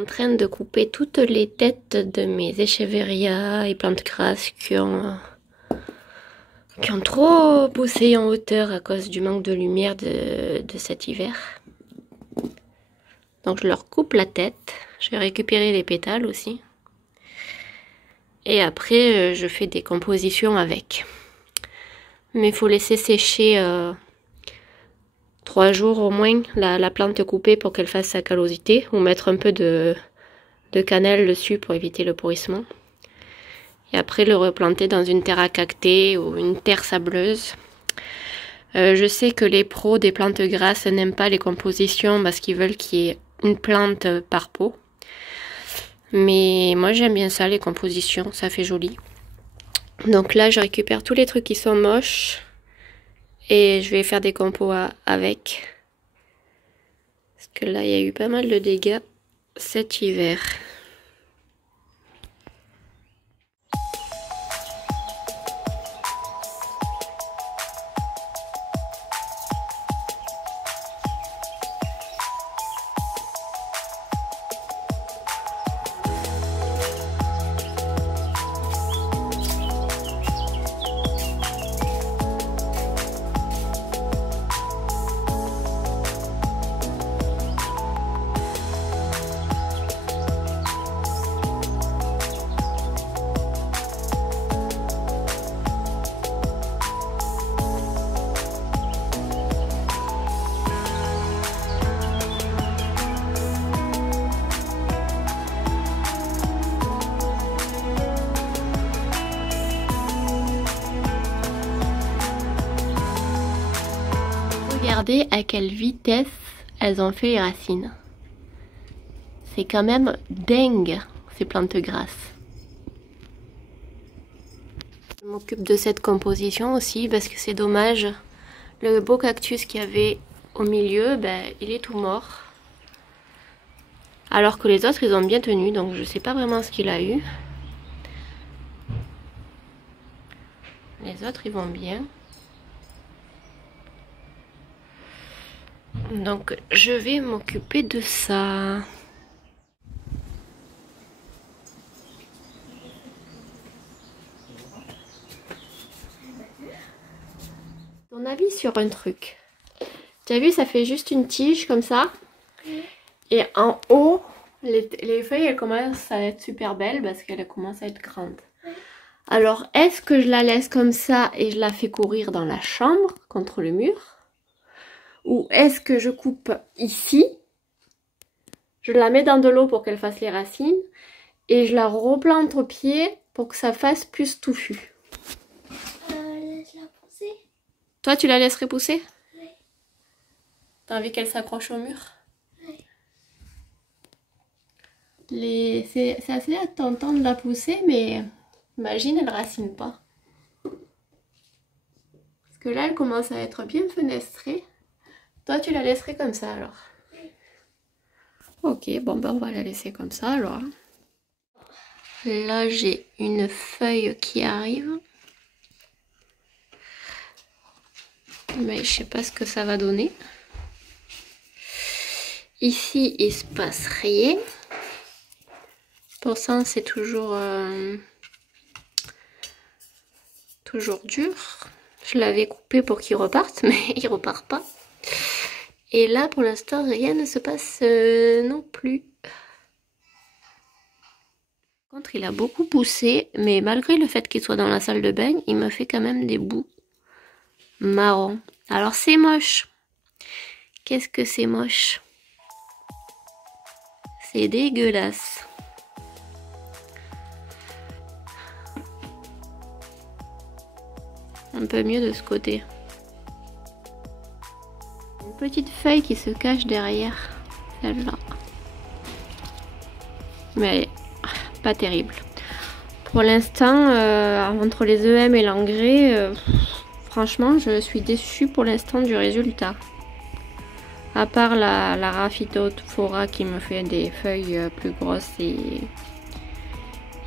En train de couper toutes les têtes de mes écheverias et plantes grasses qui ont trop poussé en hauteur à cause du manque de lumière de cet hiver. Donc je leur coupe la tête, je vais récupérer les pétales aussi. Et après je fais des compositions avec. Mais il faut laisser sécher 3 jours au moins la plante coupée pour qu'elle fasse sa callosité, ou mettre un peu de cannelle dessus pour éviter le pourrissement. Et après le replanter dans une terre à cacter ou une terre sableuse. Je sais que les pros des plantes grasses n'aiment pas les compositions parce qu'ils veulent qu'il y ait une plante par pot. Mais moi j'aime bien ça, les compositions, ça fait joli. Donc là je récupère tous les trucs qui sont moches et je vais faire des compos avec. Parce que là il y a eu pas mal de dégâts cet hiver. Regardez à quelle vitesse elles ont fait les racines. C'est quand même dingue, ces plantes grasses. Je m'occupe de cette composition aussi parce que c'est dommage. Le beau cactus qu'il y avait au milieu, il est tout mort. Alors que les autres, ils ont bien tenu, donc je sais pas vraiment ce qu'il a eu. Les autres, ils vont bien. Donc je vais m'occuper de ça. Ton avis sur un truc. Tu as vu, ça fait juste une tige comme ça. Et en haut, les feuilles elles commencent à être super belles parce qu'elles commencent à être grandes. Alors est-ce que je la laisse comme ça et je la fais courir dans la chambre contre le mur? Ou est-ce que je coupe ici, je la mets dans de l'eau pour qu'elle fasse les racines et je la replante au pied pour que ça fasse plus touffu? Laisse-la pousser. Toi, tu la laisserais pousser? Oui. T'as envie qu'elle s'accroche au mur? Oui. C'est assez tentant de la pousser, mais imagine, elle racine pas. Parce que là, elle commence à être bien fenestrée. Toi, tu la laisserais comme ça alors? Oui. Ok, bon on va la laisser comme ça alors. Là, j'ai une feuille qui arrive. Mais je sais pas ce que ça va donner. Ici, il se passe rien. Pourtant, c'est toujours dur. Je l'avais coupé pour qu'il reparte, mais il repart pas. Et là, pour l'instant, rien ne se passe non plus. Par contre, il a beaucoup poussé, mais malgré le fait qu'il soit dans la salle de bain, il me fait quand même des bouts marrons. Alors, c'est moche. Qu'est-ce que c'est moche? C'est dégueulasse. Un peu mieux de ce côté. Une petite feuille qui se cache derrière celle-là. Mais pas terrible. Pour l'instant, entre les EM et l'engrais, franchement, je suis déçue pour l'instant du résultat. À part la Rhaphidophora qui me fait des feuilles plus grosses et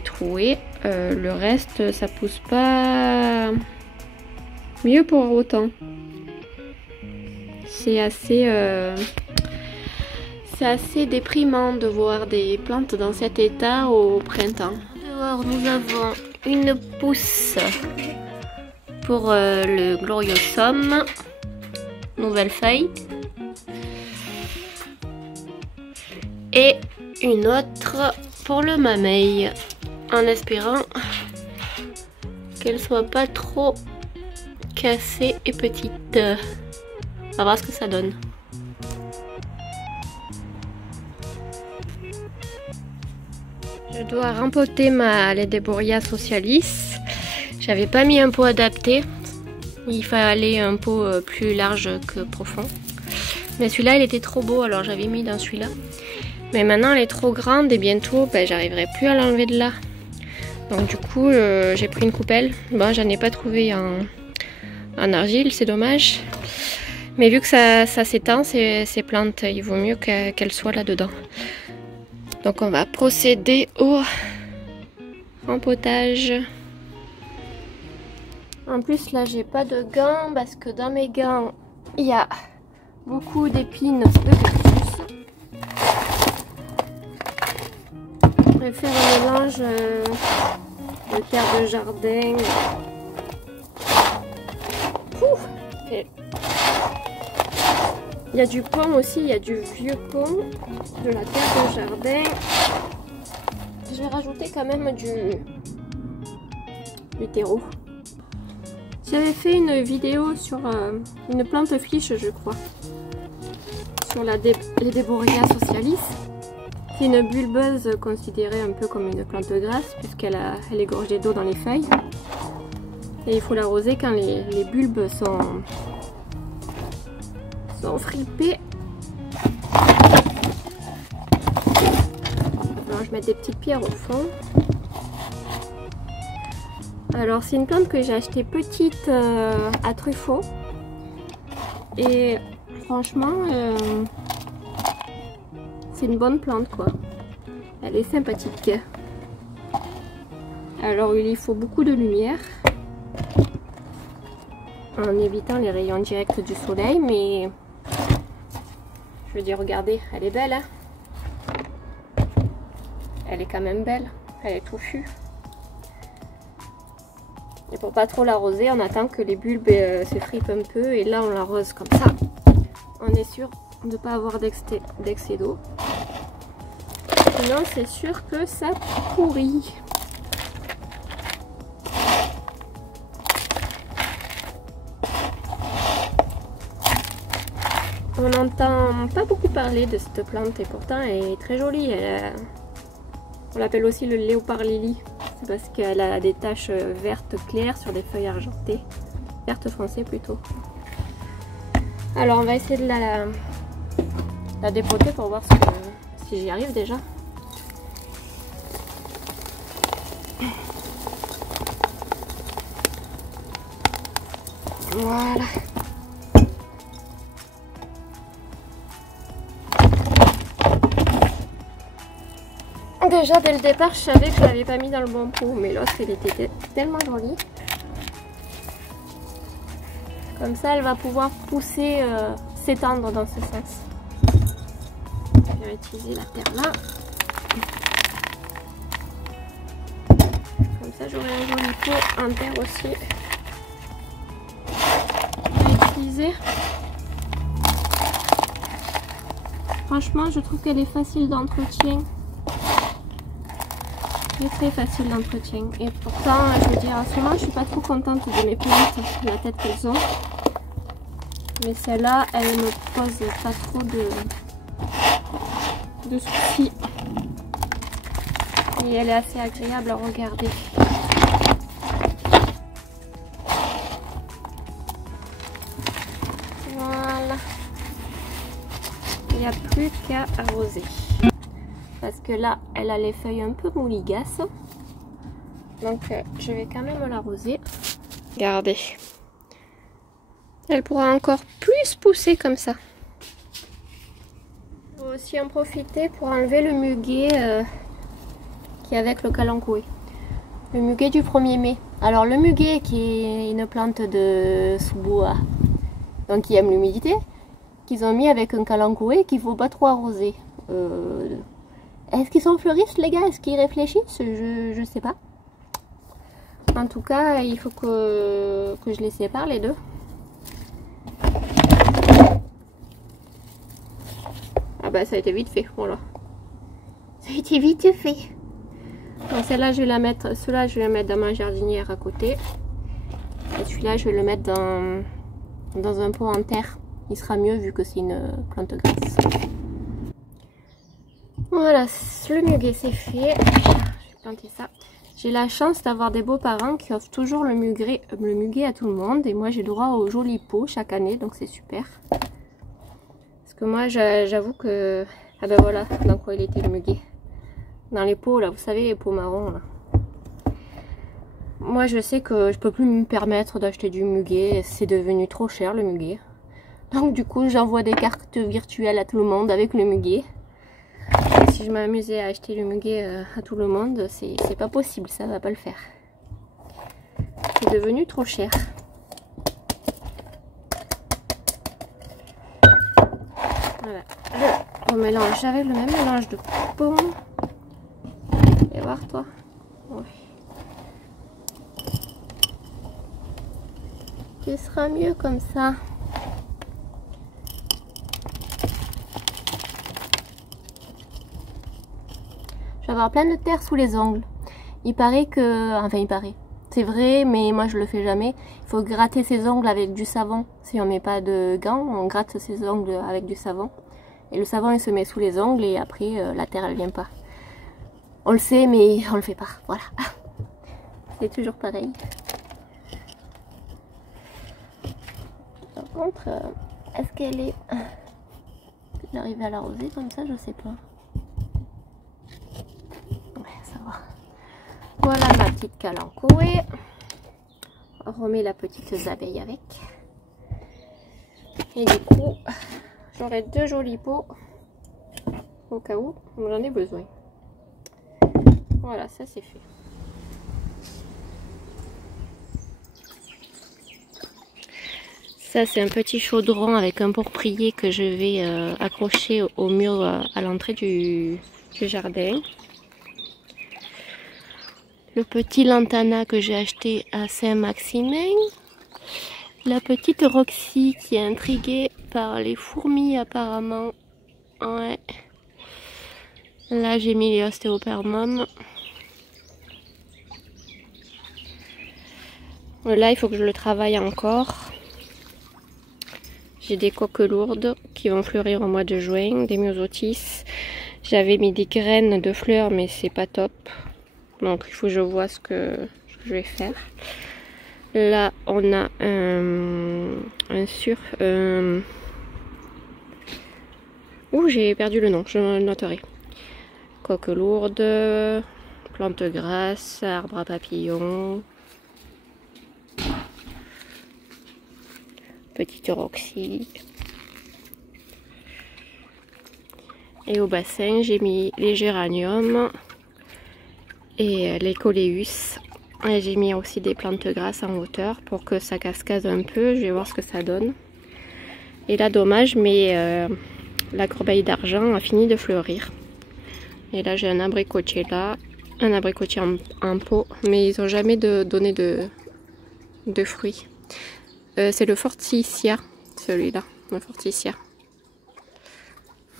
trouées, le reste, ça pousse pas mieux pour autant. C'est assez C'est assez déprimant de voir des plantes dans cet état au printemps. Dehors, nous avons une pousse pour le Gloriosum, nouvelle feuille, et une autre pour le Mamey, en espérant qu'elle soit pas trop cassée et petite. On va voir ce que ça donne. Je dois rempoter ma Laedeboria socialis. J'avais pas mis un pot adapté. Il fallait un pot plus large que profond. Mais celui-là, il était trop beau, alors j'avais mis dans celui-là. Mais maintenant, elle est trop grande et bientôt, j'arriverai plus à l'enlever de là. Donc du coup, j'ai pris une coupelle. Bon, j'en ai pas trouvé en argile, c'est dommage. Mais vu que ça s'étend, ces plantes, il vaut mieux qu'elles soient là-dedans. Donc on va procéder au rempotage. En plus là j'ai pas de gants parce que dans mes gants il y a beaucoup d'épines de cactus. Je vais faire un mélange de terre de jardin. Il y a du pont aussi, il y a du vieux pont, de la terre de jardin. Je vais rajouter quand même du terreau. J'avais fait une vidéo sur une plante fiche, je crois, sur la Laedeboria socialis. C'est une bulbeuse considérée un peu comme une plante grasse puisqu'elle est gorgée d'eau dans les feuilles. Et il faut l'arroser quand les bulbes sont fripés. Alors, je vais mettre des petites pierres au fond. Alors c'est une plante que j'ai achetée petite à Truffaut. Et franchement, c'est une bonne plante quoi. Elle est sympathique. Alors il y faut beaucoup de lumière. En évitant les rayons directs du soleil, mais je veux dire, regardez, elle est belle, hein. Elle est quand même belle, elle est touffue. Et pour pas trop l'arroser, on attend que les bulbes se fripent un peu et là on l'arrose comme ça. On est sûr de ne pas avoir d'excès d'eau. Sinon c'est sûr que ça pourrit. On n'entend pas beaucoup parler de cette plante et pourtant elle est très jolie. On l'appelle aussi le léopard lily. C'est parce qu'elle a des taches vertes claires sur des feuilles argentées. Vertes foncées plutôt. Alors on va essayer de la dépoter pour voir si j'y arrive déjà. Voilà. Déjà dès le départ je savais que je l'avais pas mis dans le bon pot, mais l'autre elle était tellement jolie. Comme ça elle va pouvoir pousser, s'étendre dans ce sens. Je vais utiliser la terre là. Comme ça j'aurai un joli pot en terre aussi. Je vais utiliser. Franchement je trouve qu'elle est facile d'entretien. Très facile d'entretien et pourtant je veux dire en ce moment je suis pas trop contente de mes plantes, la tête qu'elles ont, mais celle-là elle me pose pas trop de soucis et elle est assez agréable à regarder. Voilà, il n'y a plus qu'à arroser. Parce que là, elle a les feuilles un peu mouligasses. Donc, je vais quand même l'arroser. Regardez. Elle pourra encore plus pousser comme ça. Il faut aussi en profiter pour enlever le muguet qui est avec le calanchoé. Le muguet du 1er mai. Alors, le muguet qui est une plante de sous-bois, donc qui aime l'humidité. qu'ils ont mis avec un kalanchoé qu'il ne faut pas trop arroser. Est-ce qu'ils sont fleuristes les gars? Est-ce qu'ils réfléchissent? Je sais pas. En tout cas, il faut que je les sépare les deux. Ah bah ça a été vite fait, voilà. Ça a été vite fait. Donc celle-là je vais la mettre, cela je vais la mettre dans ma jardinière à côté. Et celui-là je vais le mettre dans un pot en terre. Il sera mieux vu que c'est une plante grasse. Voilà, le muguet c'est fait. Je vais planter ça. J'ai la chance d'avoir des beaux-parents qui offrent toujours le muguet à tout le monde. Et moi j'ai droit aux jolis pots chaque année, donc c'est super. Parce que moi j'avoue que... Ah ben voilà dans quoi il était le muguet. Dans les pots là, vous savez les pots marrons là. Moi je sais que je peux plus me permettre d'acheter du muguet. C'est devenu trop cher le muguet. Donc du coup j'envoie des cartes virtuelles à tout le monde avec le muguet. Et si je m'amusais à acheter le muguet à tout le monde, c'est pas possible, ça va pas le faire. C'est devenu trop cher. Voilà. On mélange avec le même mélange de pommes. Et voir toi. Oui. Ce sera mieux comme ça. Je vais avoir plein de terre sous les ongles. Il paraît que... Enfin il paraît. C'est vrai, mais moi je le fais jamais. Il faut gratter ses ongles avec du savon. Si on met pas de gants, on gratte ses ongles avec du savon. Et le savon il se met sous les ongles et après la terre elle vient pas. On le sait mais on le fait pas. Voilà. C'est toujours pareil. Par contre, est-ce qu'elle est... J'arrive à l'arroser comme ça, je sais pas. Ouais, ça va. Voilà ma petite kalanchoé. On remet la petite abeille avec. Et du coup, j'aurai deux jolis pots au cas où j'en ai besoin. Voilà, ça c'est fait. Ça c'est un petit chaudron avec un pourprier que je vais accrocher au mur à l'entrée du jardin. Le petit lantana que j'ai acheté à Saint-Maximin. La petite Roxy qui est intriguée par les fourmis apparemment. Ouais. Là j'ai mis les ostéopermum. Là il faut que je le travaille encore. J'ai des coques lourdes qui vont fleurir au mois de juin, des myosotis. J'avais mis des graines de fleurs mais c'est pas top. Donc il faut que je vois ce que je vais faire. Là on a Ouh, j'ai perdu le nom, je le noterai. Coque lourde, plante grasse, arbre à papillons. Petite Roxy. Et au bassin, j'ai mis les géraniums et les coléus. Et j'ai mis aussi des plantes grasses en hauteur pour que ça cascade un peu. Je vais voir ce que ça donne. Et là, dommage, mais la corbeille d'argent a fini de fleurir. Et là, j'ai un abricotier là, un abricotier en pot, mais ils n'ont jamais donné de fruits. C'est le Forsythia, celui-là, le Forsythia.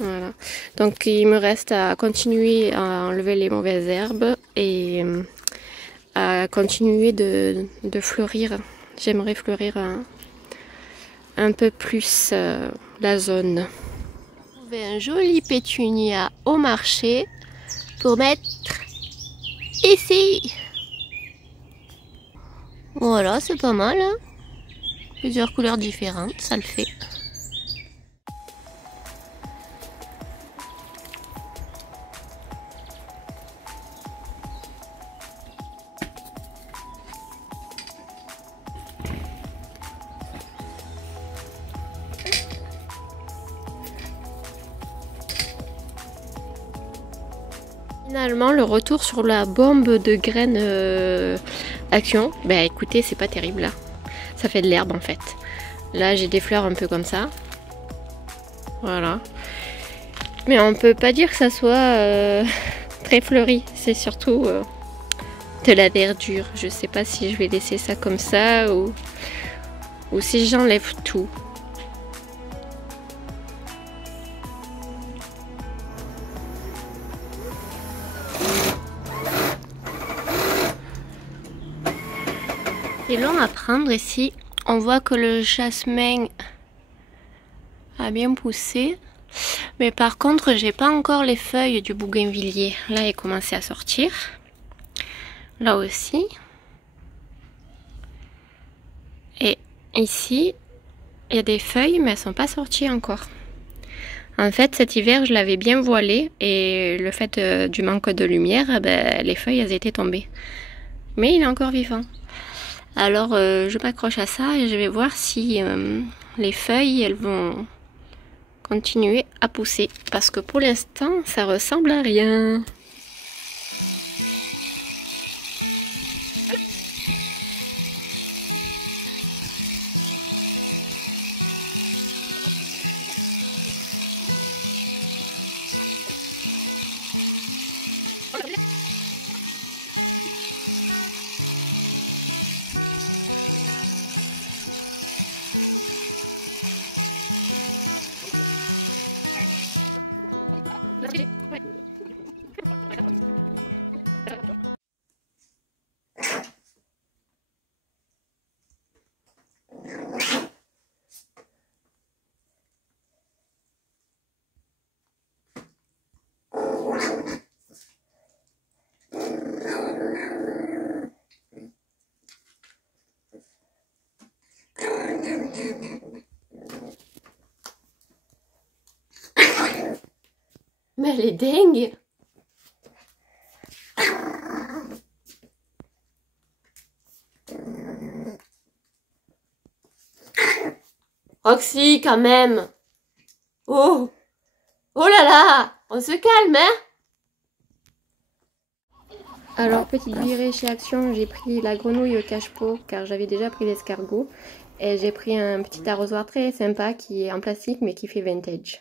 Voilà. Donc il me reste à continuer à enlever les mauvaises herbes et à continuer de fleurir. J'aimerais fleurir un peu plus la zone. J'ai trouvé un joli pétunia au marché pour mettre ici. Voilà, c'est pas mal, hein? Plusieurs couleurs différentes, ça le fait. Finalement, le retour sur la bombe de graines Action, bah écoutez, c'est pas terrible là. Ça fait de l'herbe en fait. Là, j'ai des fleurs un peu comme ça. Voilà. Mais on peut pas dire que ça soit très fleuri. C'est surtout de la verdure. Je sais pas si je vais laisser ça comme ça ou si j'enlève tout. C'est long à prendre ici. On voit que le jasmin a bien poussé. Mais par contre, j'ai pas encore les feuilles du bougainvillier. Là, il commence à sortir. Là aussi. Et ici, il y a des feuilles, mais elles sont pas sorties encore. En fait, cet hiver, je l'avais bien voilé. Et le fait du manque de lumière, ben, les feuilles, elles étaient tombées. Mais il est encore vivant. Alors, je m'accroche à ça et je vais voir si les feuilles, elles vont continuer à pousser. Parce que pour l'instant, ça ressemble à rien. Mais elle est dingue! Roxy, quand même! Oh! Oh là là! On se calme, hein? Alors, petite virée chez Action, j'ai pris la grenouille au cache-pot car j'avais déjà pris l'escargot. Et j'ai pris un petit arrosoir très sympa qui est en plastique mais qui fait vintage.